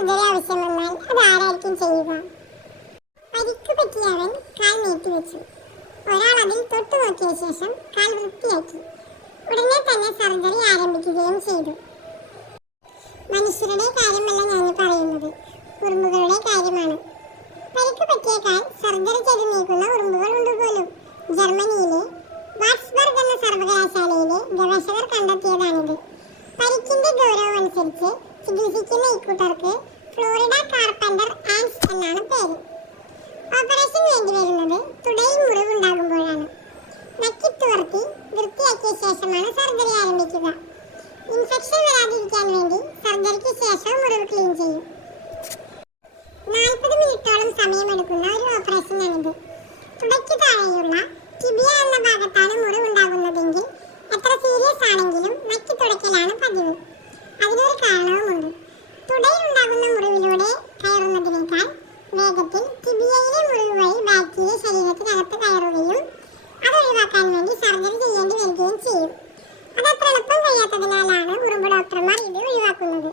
Surgery ആവശ്യം വന്നാൽ അത് ആരായിരിക്കും ചെയ്യുക? പരിക്ക് പറ്റിയ അവൻ കാൽ നീട്ടിവെച്ചു. ഒരാൾ അതിൽ തൊട്ടു നോക്കിയ ശേഷം കാൽ വൃത്തിയാക്കി. ഉടനെ തന്നെ സർജറി ആരംഭിക്കുകയും ചെയ്തു. മനുഷ്യരുടെ കാര്യമല്ല ഞാൻ പറയുന്നത്, ഉറുമ്പുകളുടെ കാര്യമാണ്. പരിക്ക് പറ്റിയ കാൽ സർജറി ചെയ്ത് നീക്കുന്ന ഉറുമ്പുകൾ ഉണ്ട് പോലും. ജർമ്മനിയിലെ വാട്സ്ബർഗ് എന്ന സർവകലാശാലയിലെ ഗവേഷകർ കണ്ടെത്തിയതാണിത്. പരിക്കിന്റെ ഗൗരവം അനുസരിച്ച് ചികിത്സിക്കുന്ന ഇക്കൂട്ടർക്ക് ഫ്ലോറിഡ കാർപ്പന്റർ ആൻസ് എന്നാണ് പേര്. ഓപ്പറേഷൻ വേണ്ടിവരുന്നത് തുടയിൽ മുറിവുണ്ടാകുമ്പോഴാണ്. നക്കിത്തുവർത്തി വൃത്തിയാക്കിയ ശേഷമാണ് സർജറി ആരംഭിക്കുക. ഇൻഫെക്ഷൻ വരാതിരിക്കാൻ വേണ്ടി സർജറിക്ക് ശേഷം മുറിവ് ക്ലീൻ ചെയ്യും. 40 മിനിറ്റോളം സമയമെടുക്കുന്ന ഒരു ഓപ്പറേഷനാണിത്. തുടയ്ക്ക് താഴെയുള്ള ടിബിയ എന്ന ഭാഗത്താണ് മുറിവുണ്ടാകുന്നതെങ്കിൽ എത്ര സീരിയസ് ആണെങ്കിലും നക്കി തുടയ്ക്കലാണ് പതിവ്. അതിനൊരു കാരണവുമുണ്ട്. തുടയിലുണ്ടാകുന്ന മുറിവിലൂടെ കയറുന്നതിനേക്കാൾ വേഗത്തിൽ ടിബിയയിലെ മുറിവ് വഴി ബാക്ടീരിയ ശരീരത്തിനകത്ത് കയറുകയും അത് ഒഴിവാക്കാൻ വേണ്ടി സർജറി ചെയ്യേണ്ടി വരികയും ചെയ്യും. അതത്ര എളുപ്പം കഴിയാത്തതിനാലാണ് ഉറുമ്പ് ഡോക്ടർമാർ ഇത് ഒഴിവാക്കുന്നത്.